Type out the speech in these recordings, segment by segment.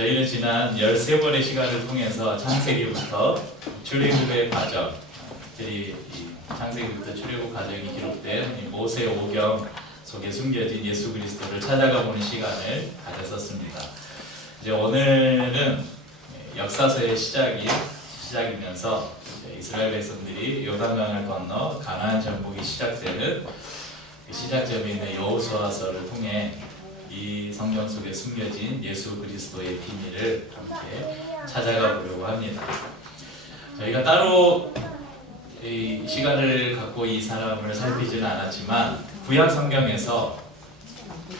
저희는 지난 13번의 시간을 통해서 창세기부터 출애굽의 과정, 특히 이 창세기부터 출애굽 과정이 기록된 이 모세 오경 속에 숨겨진 예수 그리스도를 찾아가 보는 시간을 가졌었습니다. 이제 오늘은 역사서의 시작이면서 이스라엘 백성들이 요단강을 건너 가나안 정복이 시작되는 그 시작점에 있는 여호수아서를 통해 이 성경 속에 숨겨진 예수 그리스도의 비밀을 함께 찾아가 보려고 합니다. 저희가 따로 이 시간을 갖고 이 사람을 살피지는 않았지만 구약 성경에서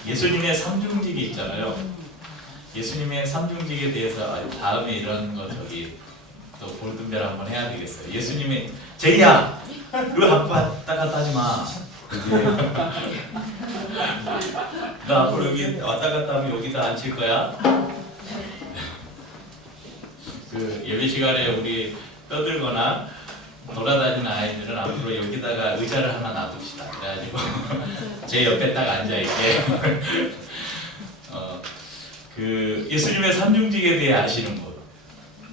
예수님의 삼중직이 있잖아요. 예수님의 삼중직에 대해서 다음에 이런 거 저기 또 볼든벨 한번 해야 되겠어요. 예수님의 제이야, 그 왔다 갔다 하지 마. 나 앞으로 여기 왔다 갔다 하면 여기다 앉힐 거야. 그 예배 시간에 우리 떠들거나 돌아다니는 아이들은 앞으로 여기다가 의자를 하나 놔둡시다. 그래가지고 제 옆에 딱 앉아 있게. 그 예수님의 삼중직에 대해 아시는 분?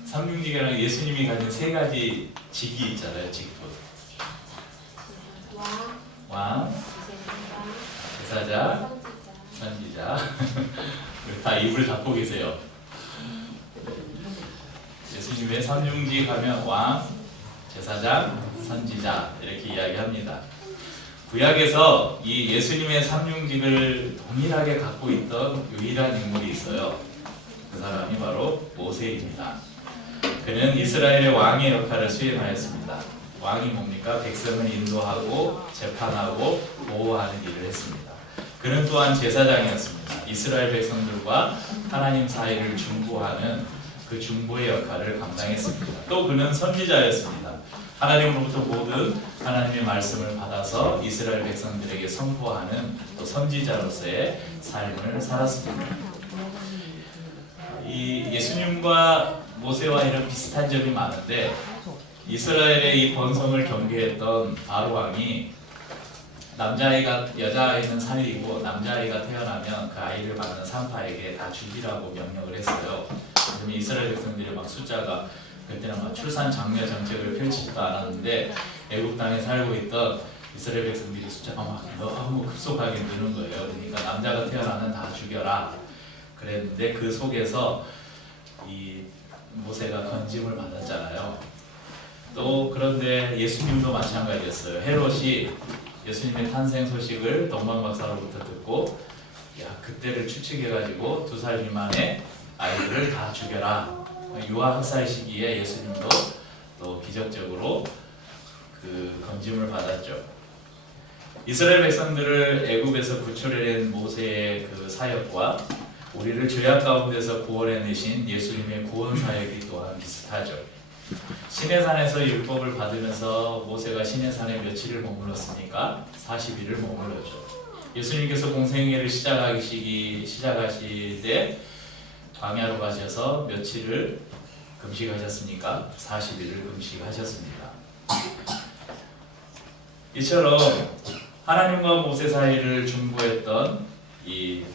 삼중직이라는 예수님이 가진 세 가지 직이 있잖아요. 직분. 왕, 제사장, 선지자. 다 입을 닫고 계세요. 예수님의 삼중직 하면 왕, 제사장, 선지자 이렇게 이야기합니다. 구약에서 이 예수님의 삼중직을 동일하게 갖고 있던 유일한 인물이 있어요. 그 사람이 바로 모세입니다. 그는 이스라엘의 왕의 역할을 수행하였습니다. 왕이 뭡니까? 백성을 인도하고 재판하고 보호하는 일을 했습니다. 그는 또한 제사장이었습니다. 이스라엘 백성들과 하나님 사이를 중보하는 그 중보의 역할을 감당했습니다. 또 그는 선지자였습니다. 하나님으로부터 모든 하나님의 말씀을 받아서 이스라엘 백성들에게 선포하는 또 선지자로서의 삶을 살았습니다. 이 예수님과 모세와 이런 비슷한 점이 많은데 이스라엘의 이 번성을 경계했던 바로 왕이 남자아이가 여자아이는 살리고 남자아이가 태어나면 그 아이를 낳는 산파에게 다 죽이라고 명령을 했어요. 그러면 이스라엘 백성들이 막 숫자가 그때는 막 출산 장려 정책을 펼치지도 않았는데 애굽 땅에 살고 있던 이스라엘 백성들이 숫자가 막 너무 급속하게 느는 거예요. 그러니까 남자가 태어나면 다 죽여라 그랬는데 그 속에서 이 모세가 건짐을 받았잖아요. 또 그런데 예수님도 마찬가지였어요. 헤롯이 예수님의 탄생 소식을 동방박사로부터 듣고 야 그때를 추측해가지고 2살 미만의 아이들을 다 죽여라. 유아학살 시기에 예수님도 또 기적적으로 그 건짐을 받았죠. 이스라엘 백성들을 애굽에서 구출해낸 모세의 그 사역과 우리를 죄악 가운데서 구원해내신 예수님의 구원 사역이 또한 비슷하죠. 시내산에서 율법을 받으면서 모세가 시내산에 며칠을 머물렀습니까? 40일을 머물렀죠. 예수님께서 공생애를 시작하실 때 광야로 가셔서 며칠을 금식하셨습니까? 40일을 금식하셨습니다. 이처럼 하나님과 모세 사이를 중보했던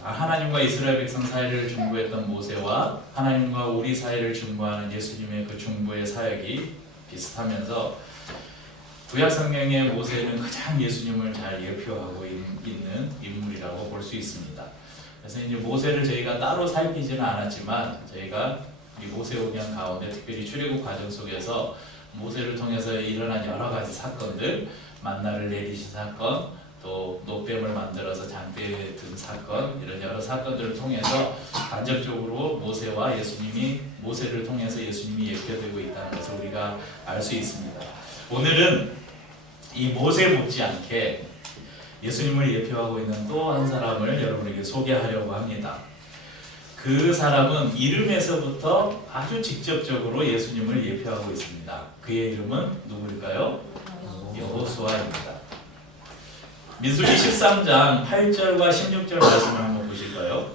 하나님과 이스라엘 백성 사이를 중보했던 모세와 하나님과 우리 사이를 중보하는 예수님의 그 중보의 사역이 비슷하면서 구약 성경의 모세는 가장 예수님을 잘 예표하고 있는 인물이라고 볼 수 있습니다. 그래서 이제 모세를 저희가 따로 살피지는 않았지만 저희가 이 모세 오경 가운데 특별히 출애굽 과정 속에서 모세를 통해서 일어난 여러 가지 사건들, 만나를 내리신 사건, 또 노뱀을 만들어서 장대에 든 사건 이런 여러 사건들을 통해서 간접적으로 모세를 통해서 예수님이 예표되고 있다는 것을 우리가 알 수 있습니다. 오늘은 이 모세 못지않게 예수님을 예표하고 있는 또 한 사람을 여러분에게 소개하려고 합니다. 그 사람은 이름에서부터 아주 직접적으로 예수님을 예표하고 있습니다. 그의 이름은 누구일까요? 여호수아입니다. 민수기 13장 8절과 16절 말씀을 한번 보실까요?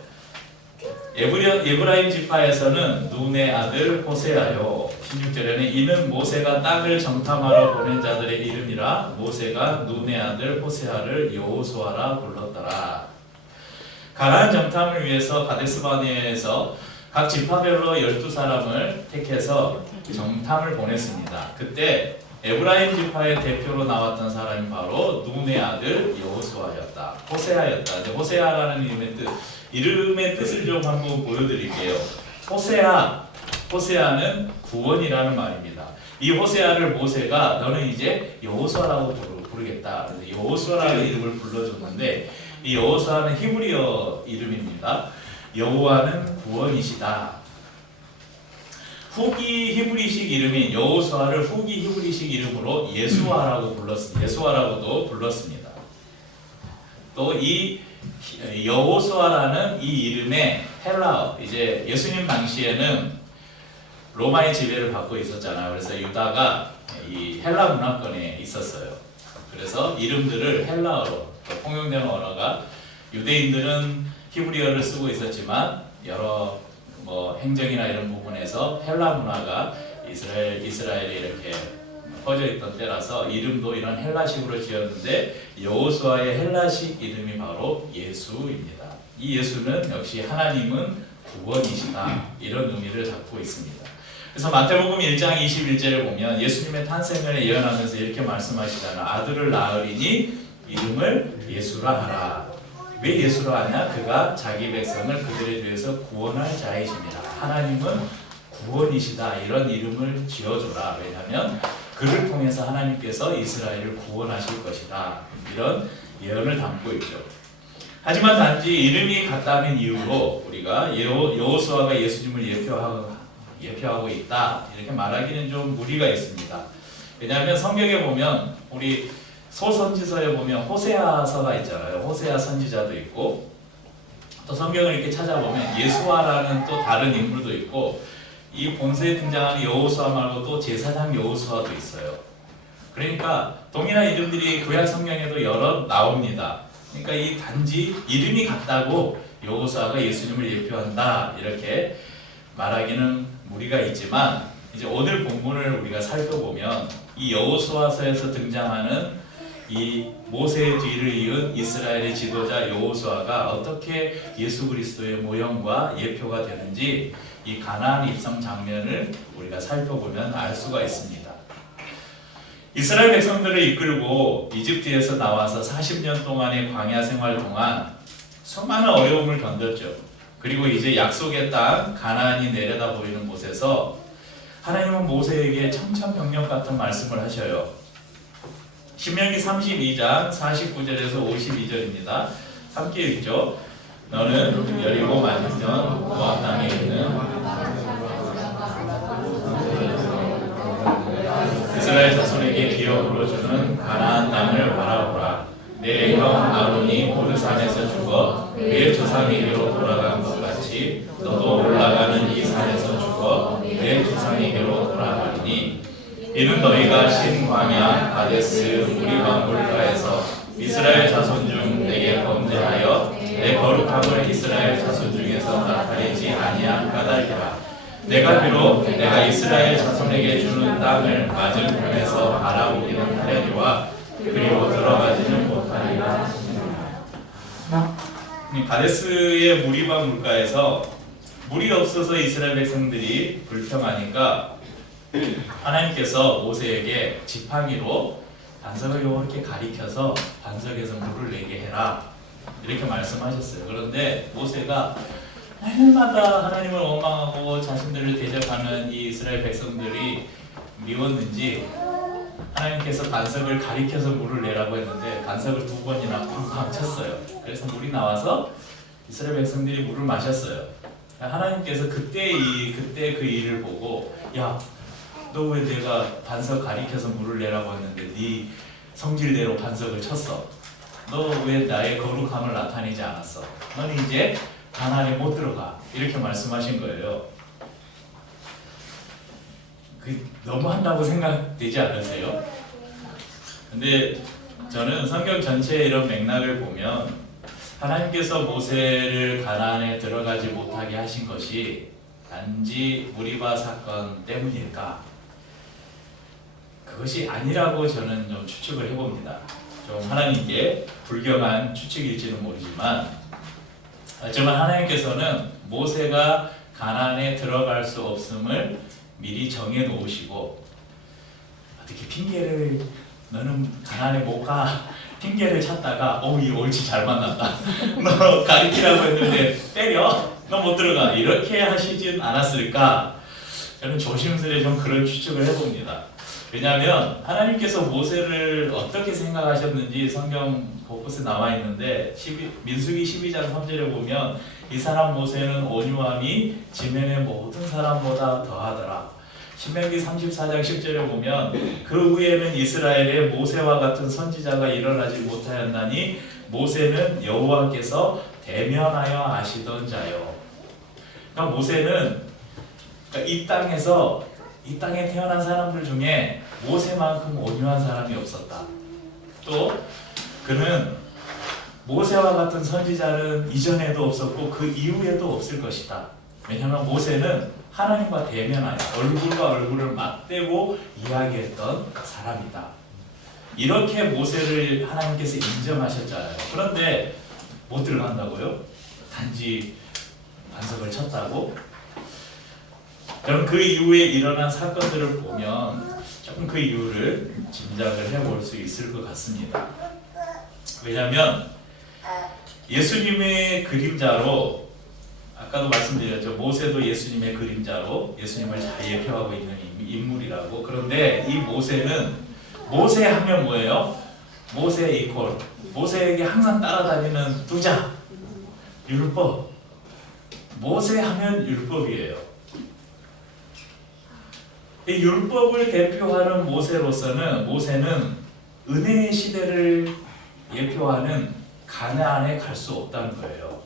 에브라임 지파에서는 눈의 아들 호세아요. 16절에는 이는 모세가 땅을 정탐하러 보낸 자들의 이름이라 모세가 눈의 아들 호세아를 여호수아라 불렀더라. 가나안 정탐을 위해서 가데스바네아에서 각 지파별로 12사람을 택해서 정탐을 보냈습니다. 그때 에브라임 지파의 대표로 나왔던 사람이 바로 눈의 아들 여호수아였다. 호세아였다. 호세아라는 이름의 뜻을 좀 한번 보여드릴게요. 호세아는 구원이라는 말입니다. 이 호세아를 모세가 너는 이제 여호수아라고 부르겠다. 그래서 여호수아라는 이름을 불러줬는데 이 여호수아는 히브리어 이름입니다. 여호와는 구원이시다. 후기 히브리식 이름인 여호수아를 후기 히브리식 이름으로 예수아라고도 불렀습니다. 또 이 여호수아라는 이 이름의 헬라어, 이제 예수님 당시에는 로마의 지배를 받고 있었잖아요. 그래서 유다가 이 헬라 문화권에 있었어요. 그래서 이름들을 헬라어로 통용되는 언어가 유대인들은 히브리어를 쓰고 있었지만 여러 행정이나 이런 부분에서 헬라 문화가 이스라엘에 이렇게 퍼져 있던 때라서 이름도 이런 헬라식으로 지었는데 여호수아의 헬라식 이름이 바로 예수입니다. 이 예수는 역시 하나님은 구원이시다 이런 의미를 갖고 있습니다. 그래서 마태복음 1장 21절을 보면 예수님의 탄생을 예언하면서 이렇게 말씀하시잖아요. 아들을 낳으리니 이름을 예수라 하라. 왜 예수라 하냐? 그가 자기 백성을 그들에 대해서 구원할 자이십니다. 하나님은 구원이시다. 이런 이름을 지어줘라. 왜냐하면 그를 통해서 하나님께서 이스라엘을 구원하실 것이다. 이런 예언을 담고 있죠. 하지만 단지 이름이 같다는 이유로 우리가 여호수아가 예수님을 예표하고 있다. 이렇게 말하기는 좀 무리가 있습니다. 왜냐하면 성경에 보면 우리 소선지서에 보면 호세아서가 있잖아요. 호세아 선지자도 있고 또 성경을 이렇게 찾아보면 예수아라는 또 다른 인물도 있고 이 본서에 등장하는 여호수아 말고 또 제사장 여호수아도 있어요. 그러니까 동일한 이름들이 구약 성경에도 여러 나옵니다. 그러니까 이 단지 이름이 같다고 여호수아가 예수님을 예표한다 이렇게 말하기는 무리가 있지만 이제 오늘 본문을 우리가 살펴보면 이 여호수아서에서 등장하는 이 모세의 뒤를 이은 이스라엘의 지도자 여호수아가 어떻게 예수 그리스도의 모형과 예표가 되는지 이 가나안 입성 장면을 우리가 살펴보면 알 수가 있습니다. 이스라엘 백성들을 이끌고 이집트에서 나와서 40년 동안의 광야 생활 동안 수많은 어려움을 견뎠죠. 그리고 이제 약속의 땅 가나안이 내려다 보이는 곳에서 하나님은 모세에게 청천벽력 같은 말씀을 하셔요. 신명기 32장 49절에서 52절입니다. 함께 읽죠. 너는 여리고 맞은편 모압 땅에 있는 이스라엘 자손에게 기어 불러주는 가나안 땅을 바라보라. 내 형 아론이 호르산에서 죽어 그의 조상에게로 돌아간 것 같이 너도 올라가는 이 산에서 죽어 내 조상에게로 돌아가리니 이는 너희가 신 광야 가데스 무리바 물가에서 이스라엘 자손 중 내게 범죄하여 내 거룩함을 이스라엘 자손 중에서 나타내지 아니한 까닭이라. 내가 비록 내가 이스라엘 자손에게 주는 땅을 맞은편에서 바라보기는 하려니와 그리고 들어가지는 못하리라. 가데스의 무리바 물가에서 물이 없어서 이스라엘 백성들이 불평하니까 하나님께서 모세에게 지팡이로 반석을 이렇게 가리켜서 반석에서 물을 내게 해라 이렇게 말씀하셨어요. 그런데 모세가 날마다 하나님을 원망하고 자신들을 대적하는 이 이스라엘 백성들이 미웠는지 하나님께서 반석을 가리켜서 물을 내라고 했는데 반석을 2번이나 쾅쾅 쳤어요. 그래서 물이 나와서 이스라엘 백성들이 물을 마셨어요. 하나님께서 그때 그 일을 보고 야, 너 왜 내가 반석 가리켜서 물을 내라고 했는데 네 성질대로 반석을 쳤어? 너 왜 나의 거룩함을 나타내지 않았어? 너는 이제 가나안에 못 들어가. 이렇게 말씀하신 거예요. 너무 한다고 생각되지 않으세요? 근데 저는 성경 전체의 이런 맥락을 보면 하나님께서 모세를 가나안에 들어가지 못하게 하신 것이 단지 무리바 사건 때문일까? 그것이 아니라고 저는 좀 추측을 해봅니다. 좀 하나님께 불경한 추측일지는 모르지만 하나님께서는 모세가 가나안에 들어갈 수 없음을 미리 정해 놓으시고, 어떻게 핑계를, 너는 가나안에 못 가, 핑계를 찾다가 이 옳지 잘 만났다 너 가리키라고 했는데 때려, 너 못 들어가, 이렇게 하시진 않았을까? 저는 조심스레 좀 그런 추측을 해봅니다. 왜냐하면 하나님께서 모세를 어떻게 생각하셨는지 성경 곳곳에 나와 있는데, 민수기 12장 3절에 보면 이 사람 모세는 온유함이 지면의 모든 사람보다 더하더라. 신명기 34장 10절에 보면 그 후에는 이스라엘에 모세와 같은 선지자가 일어나지 못하였나니 모세는 여호와께서 대면하여 아시던 자요. 그러니까 모세는 이 땅에 태어난 사람들 중에 모세만큼 온유한 사람이 없었다. 또 그는 모세와 같은 선지자는 이전에도 없었고 그 이후에도 없을 것이다. 왜냐하면 모세는 하나님과 대면하여 얼굴과 얼굴을 맞대고 이야기했던 사람이다. 이렇게 모세를 하나님께서 인정하셨잖아요. 그런데 못 들어간다고요? 단지 반석을 쳤다고? 그럼 그 이후에 일어난 사건들을 보면 조금 그 이유를 짐작을 해볼 수 있을 것 같습니다. 왜냐하면 예수님의 그림자로, 아까도 말씀드렸죠. 모세도 예수님의 그림자로 예수님을 잘 예표하고 있는 인물이라고. 그런데 이 모세는, 모세 하면 뭐예요? 모세 이퀄, 모세에게 항상 따라다니는 두자, 율법. 모세 하면 율법이에요. 이 율법을 대표하는 모세는 은혜의 시대를 예표하는 가나안에 갈 수 없다는 거예요.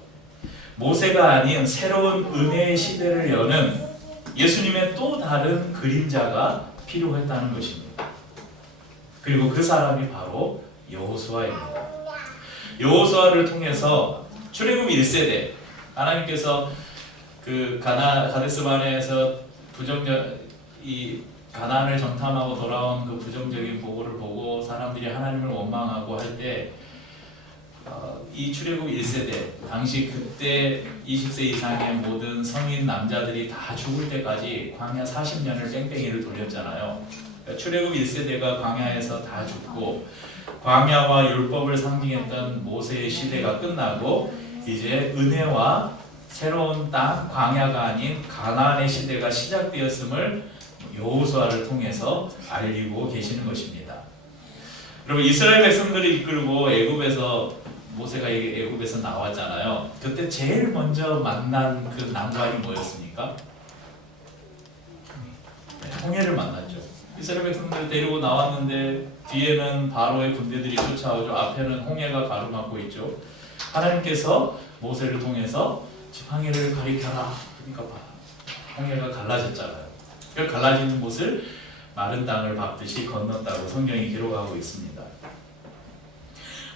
모세가 아닌 새로운 은혜의 시대를 여는 예수님의 또 다른 그림자가 필요했다는 것입니다. 그리고 그 사람이 바로 여호수아입니다. 여호수아를 통해서 출애굽 1세대, 하나님께서 그 가데스 바네에서 이 가나안을 정탐하고 돌아온 그 부정적인 보고를 보고 사람들이 하나님을 원망하고 할 때, 이 출애굽 1세대, 당시 그때 20세 이상의 모든 성인 남자들이 다 죽을 때까지 광야 40년을 뺑뺑이를 돌렸잖아요. 그러니까 출애굽 1세대가 광야에서 다 죽고 광야와 율법을 상징했던 모세의 시대가 끝나고 이제 은혜와 새로운 땅, 광야가 아닌 가나안의 시대가 시작되었음을 여호수아를 통해서 알리고 계시는 것입니다. 여러분, 이스라엘 백성들을 이끌고 모세가 애굽에서 나왔잖아요. 그때 제일 먼저 만난 그 난관이 뭐였습니까? 홍해를 만났죠. 이스라엘 백성들을 데리고 나왔는데 뒤에는 바로의 군대들이 쫓아오죠. 앞에는 홍해가 가로막고 있죠. 하나님께서 모세를 통해서 지팡이를 가리켜라. 그러니까 홍해가 갈라졌잖아요. 그 갈라진 곳을 마른 땅을 밟듯이 건넜다고 성경이 기록하고 있습니다.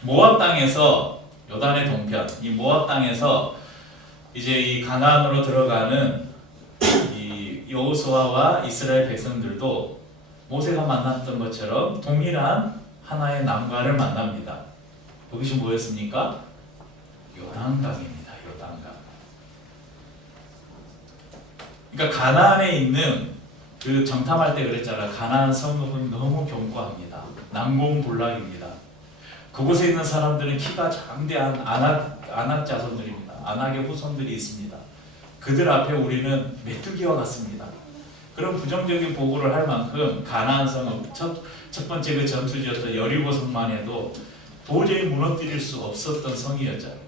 모압 땅에서, 요단의 동편, 이 모압 땅에서 이제 이 가나안으로 들어가는 이 여호수아와 이스라엘 백성들도 모세가 만났던 것처럼 동일한 하나의 난관을 만납니다. 그것이 뭐였습니까? 요단강입니다. 요단강. 그러니까 가나안에 있는, 그 정탐할 때 그랬잖아. 가나안 성읍은 너무 견고합니다. 난공불락입니다. 그곳에 있는 사람들은 키가 장대한 아낙 자손들입니다. 아낙의 후손들이 있습니다. 그들 앞에 우리는 메뚜기와 같습니다. 그런 부정적인 보고를 할 만큼 가나안 성읍, 첫 번째 그 전투지였던 여리고 성만 해도 도저히 무너뜨릴 수 없었던 성이었잖아요.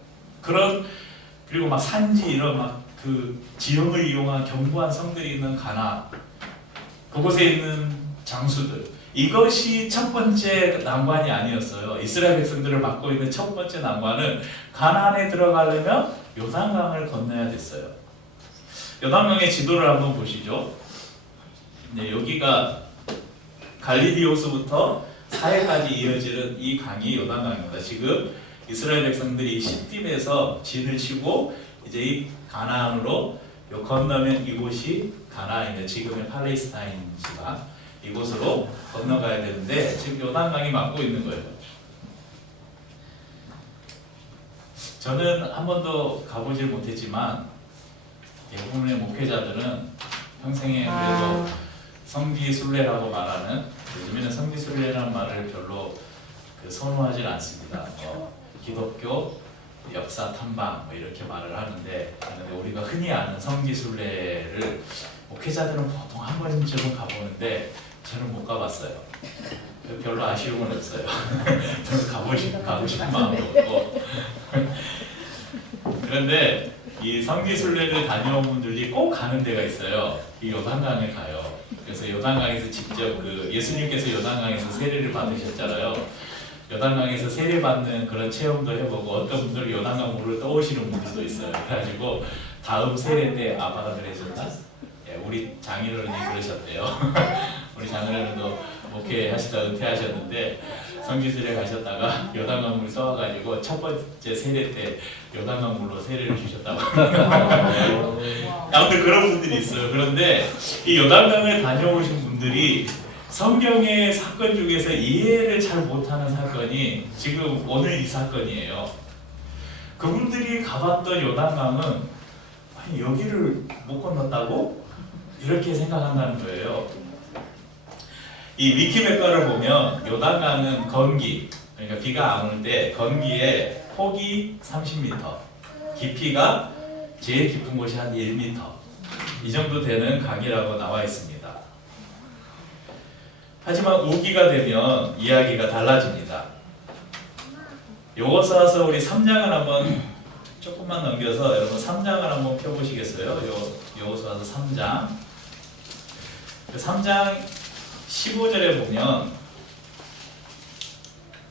그리고 막 산지 이런 그 지형을 이용한 견고한 성들이 있는 가나안, 그곳에 있는 장수들, 이것이 첫 번째 난관이 아니었어요. 이스라엘 백성들을 맡고 있는 첫 번째 난관은 가나안에 들어가려면 요단강을 건너야 됐어요. 요단강의 지도를 한번 보시죠. 네, 여기가 갈릴리 호수부터 사해까지 이어지는 이 강이 요단강입니다. 지금 이스라엘 백성들이 시딤에서 진을 치고 이제 이 가나안으로 건너면 이곳이 가나안인데, 지금의 팔레스타인 지방, 이곳으로 건너가야 되는데 지금 요단강이 막고 있는 거예요. 저는 한 번도 가보질 못했지만 대부분의 목회자들은 평생에 그래도 성기순례라고 말하는, 요즘에는 성기순례라는 말을 별로 선호하지 않습니다. 기독교 역사 탐방 뭐 이렇게 말을 하는데 우리가 흔히 아는 성기순례를 목회자들은 보통 한 번쯤은 가보는데 저는 못 가봤어요. 별로 아쉬움은 없어요. 저는 가고 싶은 마음도 없고. 그런데 이 성기순례를 다녀온 분들이 꼭 가는 데가 있어요. 이 요단강에 가요. 그래서 요단강에서 직접 예수님께서 요단강에서 세례를 받으셨잖아요. 요단강에서 세례 받는 그런 체험도 해보고, 어떤 분들은 요단강 물을 떠오시는 분들도 있어요. 그래가지고 다음 세례 때 아빠가 그러셨나? 예, 우리 장인어른이 그러셨대요. 우리 장인어른도 목회하시다 은퇴하셨는데 성지순례 가셨다가 요단강 물 떠와가지고 첫 번째 세례 때 요단강 물로 세례를 주셨다고. 아무튼 그런 분들이 있어요. 그런데 이 요단강을 다녀오신 분들이 성경의 사건 중에서 이해를 잘 못하는 사건이 지금 오늘 이 사건이에요. 그분들이 가봤던 요단강은 아니 여기를 못 건넜다고? 이렇게 생각한다는 거예요. 이 위키백과를 보면 요단강은 건기, 그러니까 비가 안 올 때 건기에 폭이 30m, 깊이가 제일 깊은 곳이 한 1m 이 정도 되는 강이라고 나와 있습니다. 하지만 우기가 되면 이야기가 달라집니다. 요거 써서 우리 3장을 한번 조금만 넘겨서 여러분 3장을 한번 펴보시겠어요? 요거 써서 3장 15절에 보면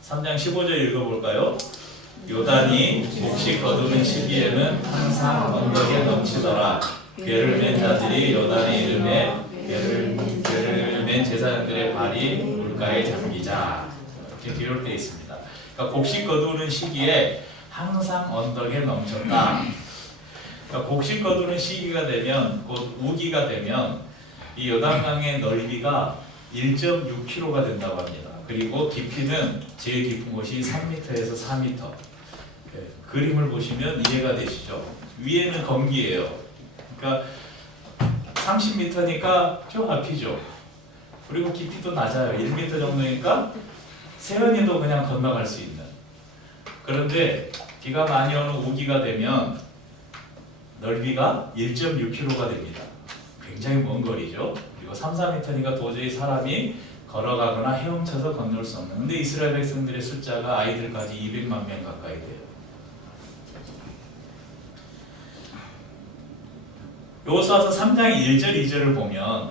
3장 15절 읽어볼까요? 요단이 몫이 거두는 시기에는 항상 언덕에 넘치더라. 괴를 맨 자들이 요단의 이름에 괴를 맨 제사장들의 발이 물가에 잠기자. 이렇게 기록되어 있습니다. 그러니까 곡식 거두는 시기에 항상 언덕에 넘쳤다. 그러니까 곡식 거두는 시기가 되면, 곧 우기가 되면 이 요단강의 넓이가 1.6km가 된다고 합니다. 그리고 깊이는 제일 깊은 곳이 3m에서 4m. 그림을 보시면 이해가 되시죠? 위에는 건기예요. 그러니까 30m니까 좀 앞이죠. 그리고 깊이도 낮아요. 1m 정도니까 세연이도 그냥 건너갈 수 있는. 그런데 비가 많이 오는 우기가 되면 넓이가 1.6km가 됩니다. 굉장히 먼 거리죠. 그리고 3, 4m니까 도저히 사람이 걸어가거나 헤엄쳐서 건널 수 없는. 근데 이스라엘 백성들의 숫자가 아이들까지 200만 명 가까이 돼요. 여기서 와서 3장 1절 2절을 보면,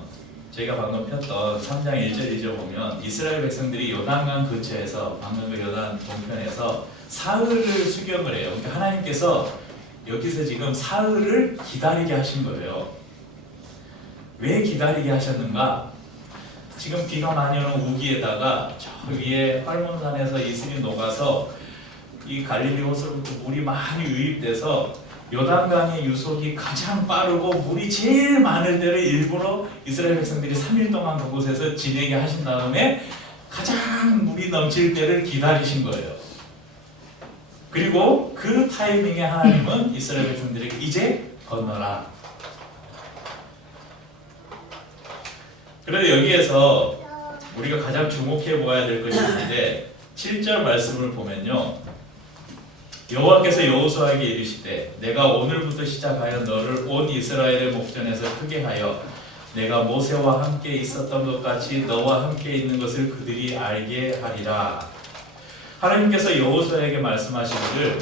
저희가 방금 폈던 3장 1절 2절 보면 이스라엘 백성들이 요단강 근처에서, 방금 그 요단 동편에서 사흘을 수경을 해요. 그러니까 하나님께서 여기서 지금 사흘을 기다리게 하신 거예요. 왜 기다리게 하셨는가? 지금 비가 많이 오는 우기에다가 저 위에 활몬산에서 이슬이 녹아서 이 갈릴리 호수로부터 물이 많이 유입돼서 요단강의 유속이 가장 빠르고 물이 제일 많을 때를 일부러 이스라엘 백성들이 3일 동안 그곳에서 지내게 하신 다음에 가장 물이 넘칠 때를 기다리신 거예요. 그리고 그 타이밍에 하나님은 이스라엘 백성들에게 이제 건너라. 그런데 여기에서 우리가 가장 주목해 보아야 될 것이 있는데 7절 말씀을 보면요, 여호와께서 여호수아에게 이르시되 내가 오늘부터 시작하여 너를 온 이스라엘의 목전에서 크게 하여 내가 모세와 함께 있었던 것 같이 너와 함께 있는 것을 그들이 알게 하리라. 하나님께서 여호수아에게 말씀하시기를,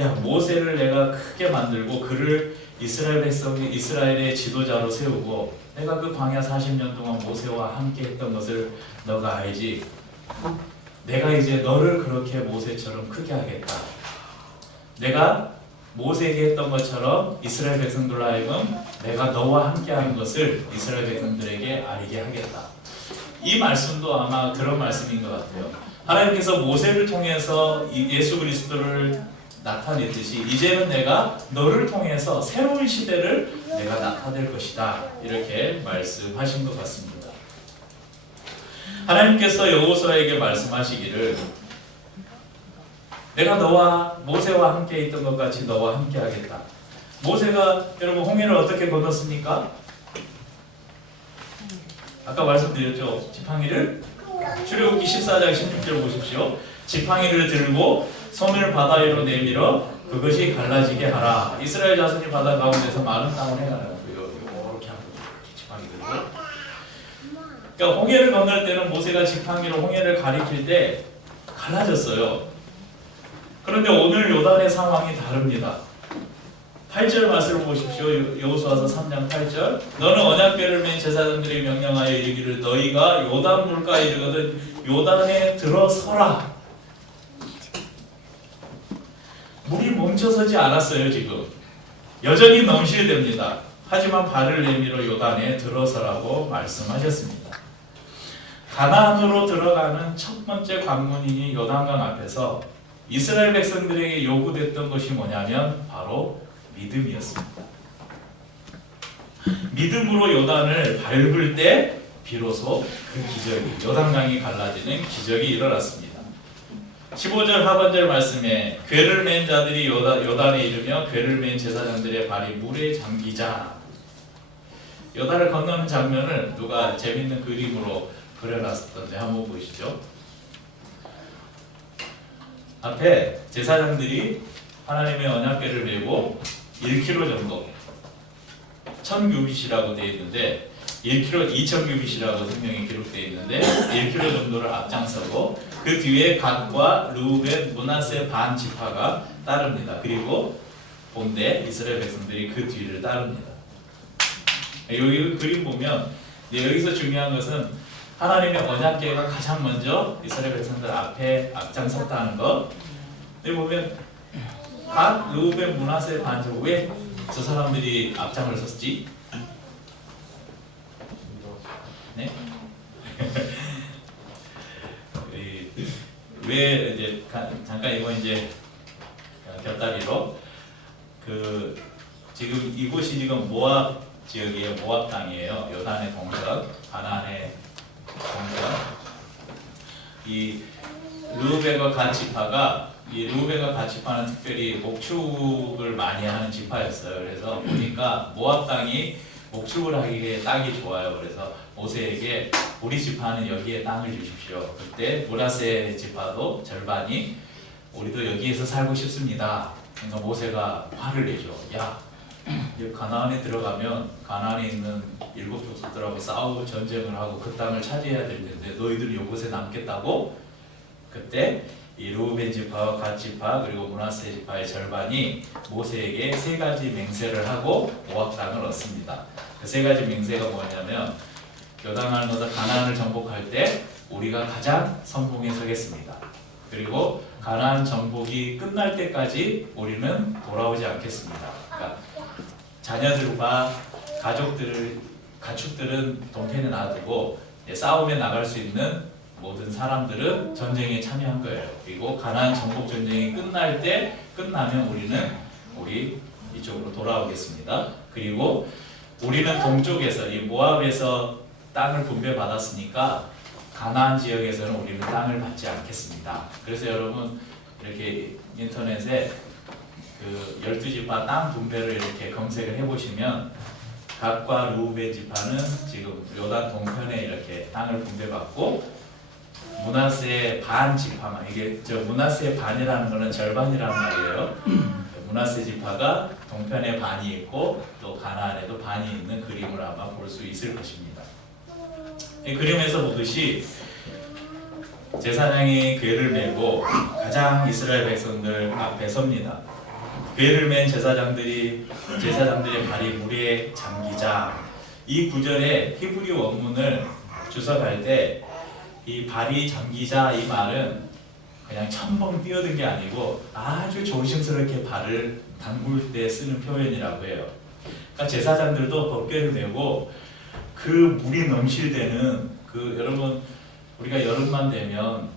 야, 모세를 내가 크게 만들고 그를 이스라엘의 지도자로 세우고 내가 그 광야 40년 동안 모세와 함께 했던 것을 너가 알지? 내가 이제 너를 그렇게 모세처럼 크게 하겠다. 내가 모세에게 했던 것처럼 이스라엘 백성들로 하여금 내가 너와 함께하는 것을 이스라엘 백성들에게 알게 하겠다. 이 말씀도 아마 그런 말씀인 것 같아요. 하나님께서 모세를 통해서 예수 그리스도를 나타냈듯이 이제는 내가 너를 통해서 새로운 시대를 내가 나타낼 것이다. 이렇게 말씀하신 것 같습니다. 하나님께서 여호수아에게 말씀하시기를, 내가 너와 모세와 함께 있던 것 같이 너와 함께 하겠다. 모세가 여러분 홍해를 어떻게 건넜습니까? 아까 말씀드렸죠. 지팡이를 출애굽기 14장 16절 보십시오. 지팡이를 들고 손을 바다 위로 내밀어 그것이 갈라지게 하라. 이스라엘 자손이 바다 가운데서 마른 땅을 행하라고. 이렇게 하고 지팡이 들고. 그러니까 홍해를 건널 때는 모세가 지팡이로 홍해를 가리킬 때 갈라졌어요. 그런데 오늘 요단의 상황이 다릅니다. 8절 말씀을 보십시오. 여호수아서 3장 8절. 너는 언약궤를 맨 제사장들에게 명령하여 이르기를 너희가 요단 물가에 이르거든 요단에 들어서라. 물이 멈춰서지 않았어요. 지금 여전히 넘실댑니다. 하지만 발을 내밀어 요단에 들어서라고 말씀하셨습니다. 가나안으로 들어가는 첫 번째 관문이 요단강 앞에서 이스라엘 백성들에게 요구됐던 것이 뭐냐면 바로 믿음이었습니다. 믿음으로 요단을 밟을 때 비로소 그 기적이 요단강이 갈라지는 기적이 일어났습니다. 15절 하반절 말씀에 궤를 맨 자들이 요단에 이르며 궤를 맨 제사장들의 발이 물에 잠기자. 요단을 건너는 장면을 누가 재밌는 그림으로 그려놨었던데 한번 보시죠. 앞에 제사장들이 하나님의 언약궤를 메고 1km 정도 1000규빗이라고 되어 있는데 1km 2000규빗이라고 성경에 기록되어 있는데 1km 정도를 앞장서고 그 뒤에 갓과 르우벤, 므낫세 반 지파가 따릅니다. 그리고 본대 이스라엘 백성들이 그 뒤를 따릅니다. 여기 그림 보면 여기서 중요한 것은 하나님의 언약궤가 가장 먼저 이스라엘 백성들 앞에 앞장섰다는 것. 여기 보면 갓, 르우벤, 므낫세 반 지파 왜 저 사람들이 앞장을 섰지? 네? 왜 이제 잠깐 이거 이제 곁다리로 그 지금 이곳이 지금 모압 지역이에요. 모압 땅이에요. 요단의 동편, 가나안의 동편. 이 르우벤과 갓 지파가 이 르우벤과 갓 지파는 특별히 목축을 많이 하는 지파였어요. 그래서 보니까 모압 땅이 목축을 하기에 땅이 좋아요. 그래서 모세에게 우리 지파는 여기에 땅을 주십시오. 그때 므낫세 지파도 절반이 우리도 여기에서 살고 싶습니다. 그러니까 모세가 화를 내죠. 야, 가나안에 들어가면 가나안에 있는 7족속들하고 싸우고 전쟁을 하고 그 땅을 차지해야 되는데 너희들이 이곳에 남겠다고? 그때 이 르우벤 지파와 갓 지파 그리고 므낫세 지파의 절반이 모세에게 3가지 맹세를 하고 모압 땅을 얻습니다. 그 3가지 맹세가 뭐냐면 요단강을 건너 가나안을 정복할 때 우리가 가장 선봉에 서겠습니다. 그리고 가나안 정복이 끝날 때까지 우리는 돌아오지 않겠습니다. 그러니까 자녀들과 가축들은 동편에 놔두고 싸움에 나갈 수 있는 모든 사람들은 전쟁에 참여한 거예요. 그리고 가나안 정복 전쟁이 끝나면 우리 이쪽으로 돌아오겠습니다. 그리고 우리는 동쪽에서 이 모압에서 땅을 분배받았으니까 가나안 지역에서는 우리는 땅을 받지 않겠습니다. 그래서 여러분 이렇게 인터넷에 그 12지파 땅 분배를 이렇게 검색을 해보시면 갓과 르우벤 지파는 지금 요단 동편에 이렇게 땅을 분배받고 므낫세 반 지파만 이게 므낫세 반이라는 거는 절반이라는 말이에요. 므낫세 지파가 동편에 반이 있고 또 가나안에도 반이 있는 그림을 아마 볼 수 있을 것입니다. 이 그림에서 보듯이 제사장이 궤를 메고 가장 이스라엘 백성들 앞에 섭니다. 궤를 맨 제사장들의 발이 물에 잠기자. 이 구절의 히브리 원문을 주석할 때 이 발이 잠기자 이 말은 그냥 첨벙 뛰어든 게 아니고 아주 조심스럽게 발을 담글 때 쓰는 표현이라고 해요. 그러니까 제사장들도 법궤를 메고 그 물이 넘실대는 그 여러분 우리가 여름만 되면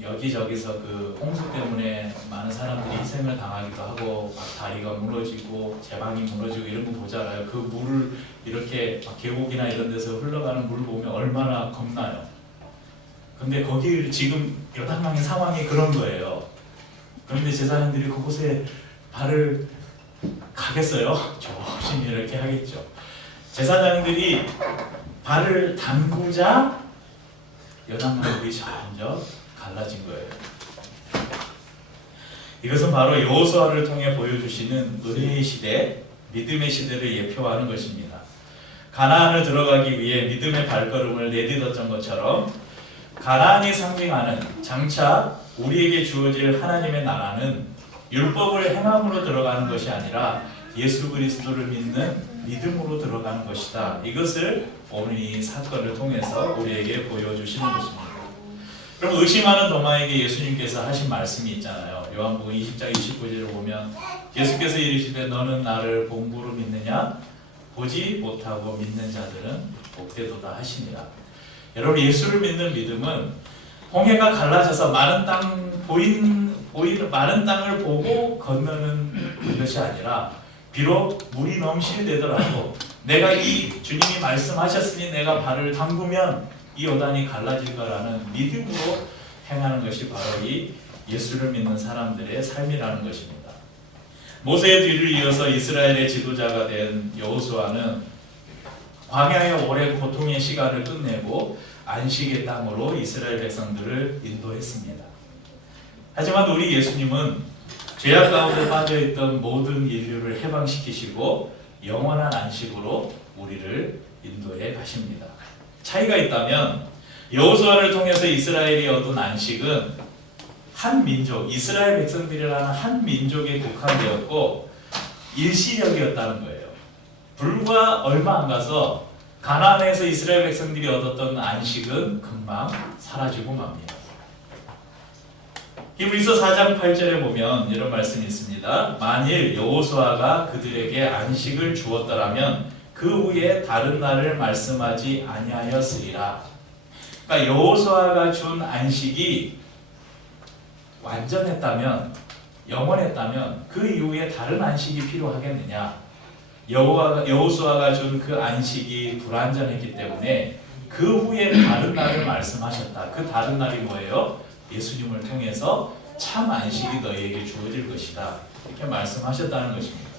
여기저기서 그 홍수 때문에 많은 사람들이 희생을 당하기도 하고 막 다리가 무너지고 제방이 무너지고 이런 거 보잖아요. 그 물을 이렇게 계곡이나 이런 데서 흘러가는 물을 보면 얼마나 겁나요. 근데 거기 지금 요단강의 상황이 그런 거예요. 그런데 제사장들이 그곳에 발을 가겠어요? 조심히 이렇게 하겠죠. 제사장들이 발을 담그자 연합만국이 점점 갈라진 거예요. 이것은 바로 여호수아를 통해 보여주시는 은혜의 시대, 믿음의 시대를 예표하는 것입니다. 가나안을 들어가기 위해 믿음의 발걸음을 내딛었던 것처럼 가나안이 상징하는 장차 우리에게 주어질 하나님의 나라는 율법을 행함으로 들어가는 것이 아니라 예수 그리스도를 믿는 믿음으로 들어가는 것이다. 이것을 오늘 이 사건을 통해서 우리에게 보여주시는 것입니다. 그럼 의심하는 도마에게 예수님께서 하신 말씀이 있잖아요. 요한복음 20장 29절을 보면 예수께서 이르시되 너는 나를 본부로 믿느냐? 보지 못하고 믿는 자들은 복되도다 하시니라. 여러분, 예수를 믿는 믿음은 홍해가 갈라져서 마른 땅을 보고 건너는 것이 아니라 비록 물이 넘실대더라도 내가 이 주님이 말씀하셨으니 내가 발을 담그면 이 요단이 갈라질 거라는 믿음으로 행하는 것이 바로 이 예수를 믿는 사람들의 삶이라는 것입니다. 모세의 뒤를 이어서 이스라엘의 지도자가 된 여호수아는 광야의 오랜 고통의 시간을 끝내고 안식의 땅으로 이스라엘 백성들을 인도했습니다. 하지만 우리 예수님은 죄악 가운데 빠져있던 모든 인류를 해방시키시고 영원한 안식으로 우리를 인도해 가십니다. 차이가 있다면 여호수아를 통해서 이스라엘이 얻은 안식은 한 민족, 이스라엘 백성들이라는 한 민족에 국한되었고 일시적이었다는 거예요. 불과 얼마 안 가서 가나안에서 이스라엘 백성들이 얻었던 안식은 금방 사라지고 맙니다. 히브리서 4장 8절에 보면 이런 말씀이 있습니다. 만일 여호수아가 그들에게 안식을 주었더라면 그 후에 다른 날을 말씀하지 아니하였으리라. 그러니까 여호수아가 준 안식이 완전했다면, 영원했다면 그 이후에 다른 안식이 필요하겠느냐? 여호수아가 준 그 안식이 불완전했기 때문에 그 후에 다른 날을 말씀하셨다. 그 다른 날이 뭐예요? 예수님을 통해서 참 안식이 너희에게 주어질 것이다. 이렇게 말씀하셨다는 것입니다.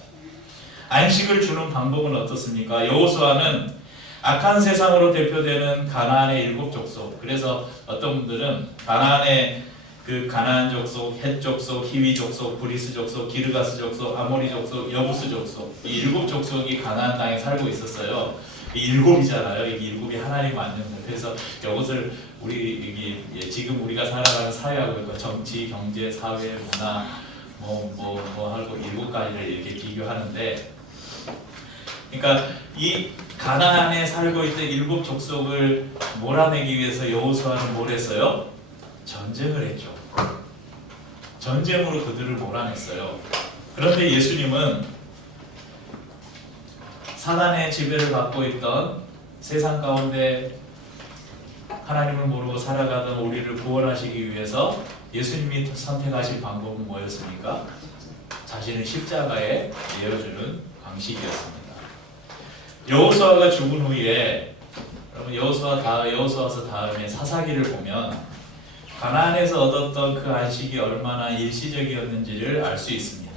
안식을 주는 방법은 어떻습니까? 여호수아는 악한 세상으로 대표되는 가나안의 7 족속. 그래서 어떤 분들은 가나안의 그 가나안 족속, 헷 족속, 히위 족속, 브리스 족속, 기르가스 족속, 아모리 족속, 여부스 족속, 이 7 족속이 가나안 땅에 살고 있었어요. 이 7이잖아요. 이 7이 하나님 만든. 그래서 이것을 우리 지금 우리가 살아가는 사회하고 정치, 경제, 사회, 문화 뭐 하고 7가지를 이렇게 비교하는데, 그러니까 이 가나안에 살고 있던 7 족속을 몰아내기 위해서 여호수아는 뭘 했어요? 전쟁을 했죠. 전쟁으로 그들을 몰아냈어요. 그런데 예수님은 사단의 지배를 받고 있던 세상 가운데 하나님을 모르고 살아가던 우리를 구원하시기 위해서 예수님이 선택하신 방법은 뭐였습니까? 자신의 십자가에 내어주는 방식이었습니다. 여호수아가 죽은 후에, 여러분 여호수아서 다음에 사사기를 보면 가나안에서 얻었던 그 안식이 얼마나 일시적이었는지를 알 수 있습니다.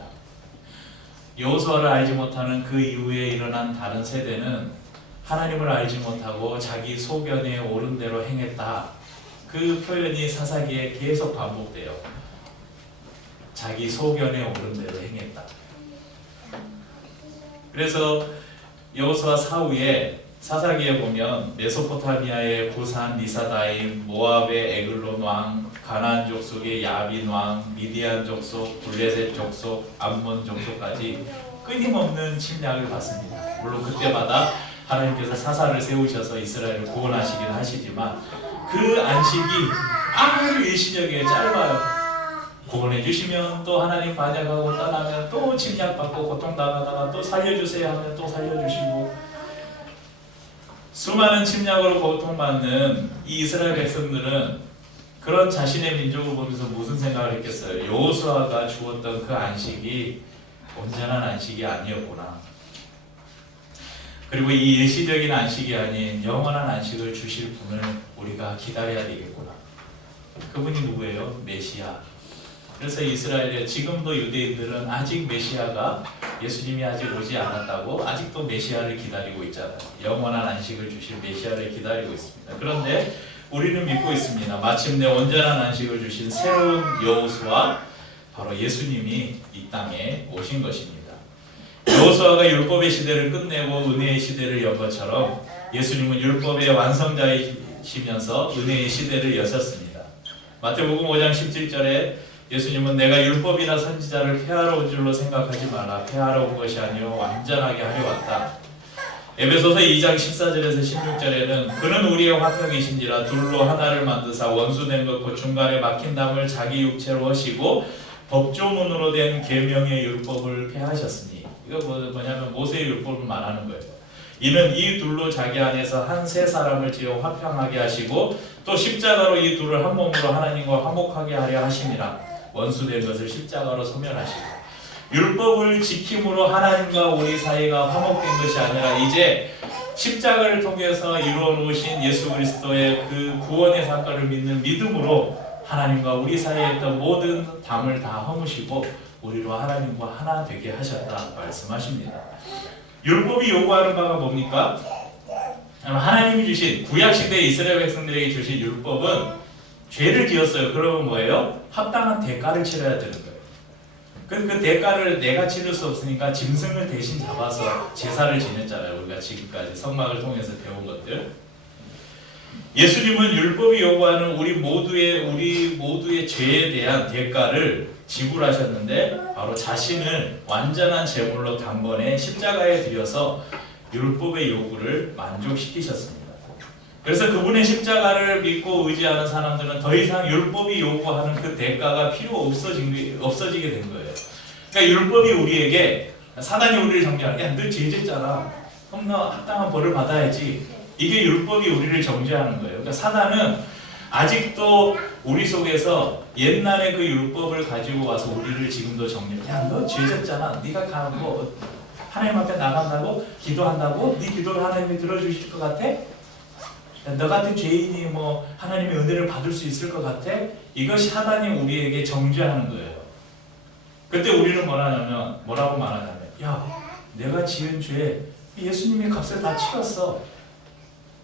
여호수아를 알지 못하는 그 이후에 일어난 다른 세대는 하나님을 알지 못하고 자기 소견에 옳은 대로 행했다. 그 표현이 사사기에 계속 반복돼요. 자기 소견에 옳은 대로 행했다. 그래서 여호수아 사후에 사사기에 보면 메소포타미아의 구산 리사다임, 모압의 에글론 왕, 가나안 족속의 야빈 왕, 미디안 족속, 블레셋 족속, 암몬 족속까지 끊임없는 침략을 받습니다. 물론 그때마다 하나님께서 사사를 세우셔서 이스라엘을 구원하시긴 하시지만 그 안식이 아주 일시적이에요. 짧아요. 구원해 주시면 또 하나님 반역하고 떠나면 또 침략받고 고통당하다가 또 살려주세요 하면 또 살려주시고, 수많은 침략으로 고통받는 이 이스라엘 백성들은 그런 자신의 민족을 보면서 무슨 생각을 했겠어요? 여호수아가 주었던 그 안식이 온전한 안식이 아니었구나. 그리고 이 일시적인 안식이 아닌 영원한 안식을 주실 분을 우리가 기다려야 되겠구나. 그분이 누구예요? 메시아. 그래서 이스라엘에 지금도 유대인들은 아직 메시아가 예수님이 아직 오지 않았다고 아직도 메시아를 기다리고 있잖아요. 영원한 안식을 주실 메시아를 기다리고 있습니다. 그런데 우리는 믿고 있습니다. 마침내 온전한 안식을 주신 새로운 여호수아, 바로 예수님이 이 땅에 오신 것입니다. 여호수아가 율법의 시대를 끝내고 은혜의 시대를 연 것처럼 예수님은 율법의 완성자이시면서 은혜의 시대를 여셨습니다. 마태복음 5장 17절에 예수님은 내가 율법이나 선지자를 폐하러 온 줄로 생각하지 말라. 폐하러 온 것이 아니요 완전하게 하려 왔다. 에베소서 2장 14절에서 16절에는 그는 우리의 화평이신지라 둘로 하나를 만드사 원수된 것 곧 중간에 막힌 담을 자기 육체로 하시고 법조문으로 된 계명의 율법을 폐하셨으니, 이거 뭐냐면 모세의 율법을 말하는 거예요. 이는 이 둘로 자기 안에서 한 세 사람을 지어 화평하게 하시고 또 십자가로 이 둘을 한 몸으로 하나님과 화목하게 하려 하심이라. 원수된 것을 십자가로 소멸하시고, 율법을 지킴으로 하나님과 우리 사이가 화목된 것이 아니라 이제 십자가를 통해서 이루어 놓으신 예수 그리스도의 그 구원의 사건을 믿는 믿음으로 하나님과 우리 사이에 있던 모든 담을 다 허무시고 우리로 하나님과 하나 되게 하셨다 말씀하십니다. 율법이 요구하는 바가 뭡니까? 하나님이 주신 구약시대 이스라엘 백성들에게 주신 율법은 죄를 지었어요. 그러면 뭐예요? 합당한 대가를 치러야 되는 거예요. 그 대가를 내가 치를 수 없으니까 짐승을 대신 잡아서 제사를 지냈잖아요. 우리가 지금까지 성막을 통해서 배운 것들. 예수님은 율법이 요구하는 우리 모두의 죄에 대한 대가를 지불하셨는데 바로 자신을 완전한 제물로 단번에 십자가에 들여서 율법의 요구를 만족시키셨습니다. 그래서 그분의 십자가를 믿고 의지하는 사람들은 더 이상 율법이 요구하는 그 대가가 필요 없어지게 된 거예요. 그러니까 율법이 우리에게, 사단이 우리를 정죄하는, 야, 너 죄졌잖아. 그럼 너 합당한 벌을 받아야지. 이게 율법이 우리를 정죄하는 거예요. 그러니까 사단은 아직도 우리 속에서 옛날에 그 율법을 가지고 와서 우리를 지금도 정죄해. 야, 너 죄졌잖아. 네가 가고 하나님 앞에 나간다고 기도한다고 네 기도를 하나님이 들어주실 것 같아? 너 같은 죄인이 뭐 하나님의 은혜를 받을 수 있을 것 같아? 이것이 사단이 우리에게 정죄하는 거예요. 그때 우리는 뭐라고 말하냐면, 야, 내가 지은 죄 예수님이 값을 다 치렀어.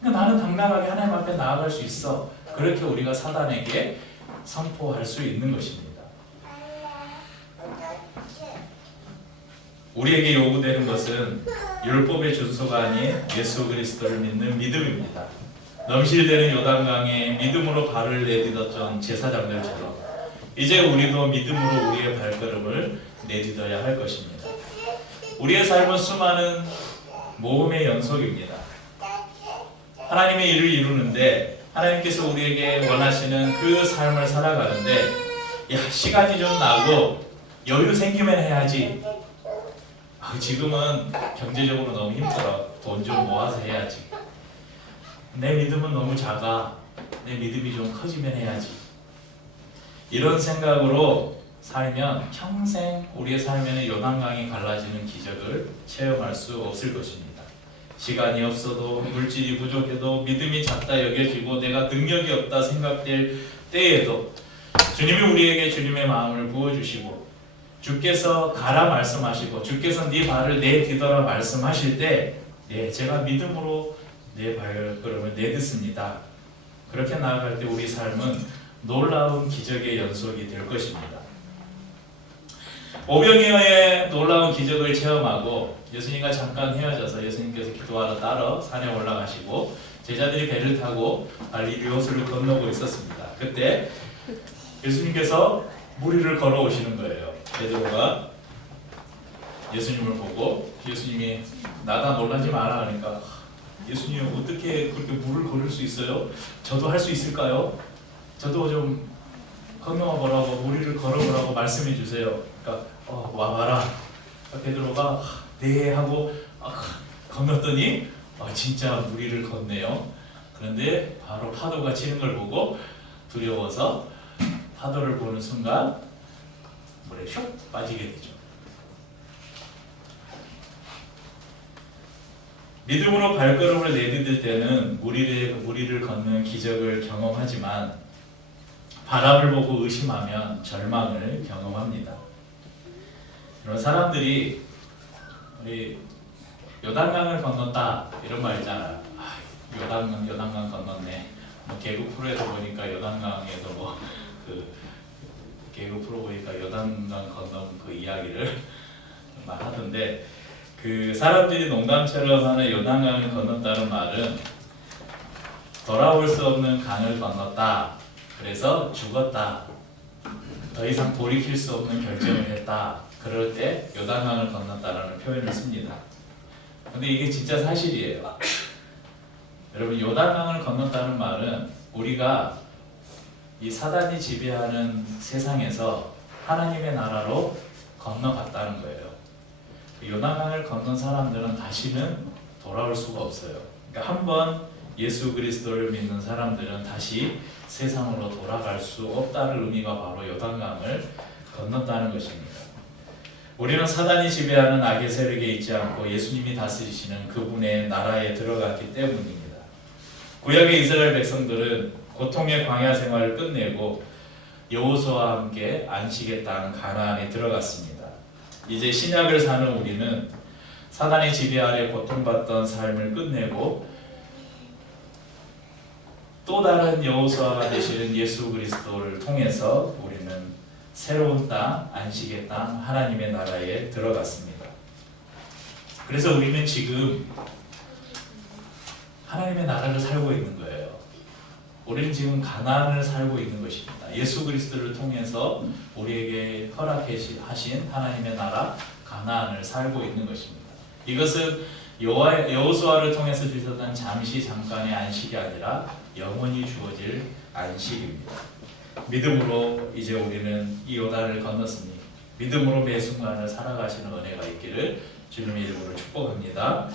그러니까 나는 당당하게 하나님 앞에 나아갈 수 있어. 그렇게 우리가 사단에게 선포할 수 있는 것입니다. 우리에게 요구되는 것은 율법의 준수가 아닌 예수 그리스도를 믿는 믿음입니다. 넘실대는 요단강에 믿음으로 발을 내딛었던 제사장들처럼 이제 우리도 믿음으로 우리의 발걸음을 내딛어야 할 것입니다. 우리의 삶은 수많은 모험의 연속입니다. 하나님의 일을 이루는데 하나님께서 우리에게 원하시는 그 삶을 살아가는데, 야, 시간이 좀 나고 여유 생기면 해야지. 지금은 경제적으로 너무 힘들어. 돈 좀 모아서 해야지. 내 믿음은 너무 작아. 내 믿음이 좀 커지면 해야지. 이런 생각으로 살면 평생 우리의 삶에는 요단강이 갈라지는 기적을 체험할 수 없을 것입니다. 시간이 없어도, 물질이 부족해도, 믿음이 작다 여겨지고 내가 능력이 없다 생각될 때에도 주님이 우리에게 주님의 마음을 부어주시고 주께서 가라 말씀하시고 주께서 네 발을 내딛어라 말씀하실 때, 네, 제가 믿음으로 내 발걸음을 내딛습니다. 그렇게 나아갈 때 우리 삶은 놀라운 기적의 연속이 될 것입니다. 오병이어의 놀라운 기적을 체험하고 예수님과 잠깐 헤어져서 예수님께서 기도하러 따라 산에 올라가시고 제자들이 배를 타고 갈릴리 호수를 건너고 있었습니다. 그때 예수님께서 물 위를 걸어오시는 거예요. 베드로가 예수님을 보고, 예수님이 나다 놀라지 마라 하니까, 예수님 어떻게 그렇게 물을 걸을 수 있어요? 저도 할 수 있을까요? 저도 좀 건너와 보라고, 물 위를 걸어보라고 말씀해 주세요. 그러니까 와봐라. 베드로가 네 하고 건넜더니 진짜 물 위를 걷네요. 그런데 바로 파도가 치는 걸 보고 두려워서 파도를 보는 순간 물에 슉 빠지게 되죠. 믿음으로 발걸음을 내딛을 때는 물 위를 걷는 기적을 경험하지만 바람을 보고 의심하면 절망을 경험합니다. 이런 사람들이 우리 요단강을 건넜다 이런 말 있잖아요. 아, 요단강 건넜네. 뭐 개그 프로에서 보니까 요단강에서 뭐그 개그 프로 보니까 요단강 건넌 그 이야기를 말하던데, 그 사람들이 농담처럼 하는 요단강을 건넜다는 말은 돌아올 수 없는 강을 건넜다. 그래서 죽었다. 더 이상 돌이킬 수 없는 결정을 했다. 그럴 때 요단강을 건넜다라는 표현을 씁니다. 근데 이게 진짜 사실이에요. 여러분, 요단강을 건넜다는 말은 우리가 이 사단이 지배하는 세상에서 하나님의 나라로 건너갔다는 거예요. 요단강을 건넌 사람들은 다시는 돌아올 수가 없어요. 그러니까 한번 예수 그리스도를 믿는 사람들은 다시 세상으로 돌아갈 수 없다는 의미가 바로 요단강을 건넜다는 것입니다. 우리는 사단이 지배하는 악의 세력에 있지 않고 예수님이 다스리시는 그분의 나라에 들어갔기 때문입니다. 구약의 이스라엘 백성들은 고통의 광야 생활을 끝내고 여호수아와 함께 안식의 땅 가나안에 들어갔습니다. 이제 신약을 사는 우리는 사단의 지배 아래 고통받던 삶을 끝내고 또 다른 여호수아가 되시는 예수 그리스도를 통해서 우리는 새로운 땅, 안식의 땅, 하나님의 나라에 들어갔습니다. 그래서 우리는 지금 하나님의 나라를 살고 있는 거예요. 우리는 지금 가나안을 살고 있는 것입니다. 예수 그리스도를 통해서 우리에게 허락하신 하나님의 나라 가나안을 살고 있는 것입니다. 이것은 여호수아를 통해서 주셨던 잠깐의 안식이 아니라 영원히 주어질 안식입니다. 믿음으로 이제 우리는 이 요단을 건넜으니 믿음으로 매 순간을 살아가시는 은혜가 있기를 주님의 이름으로 축복합니다.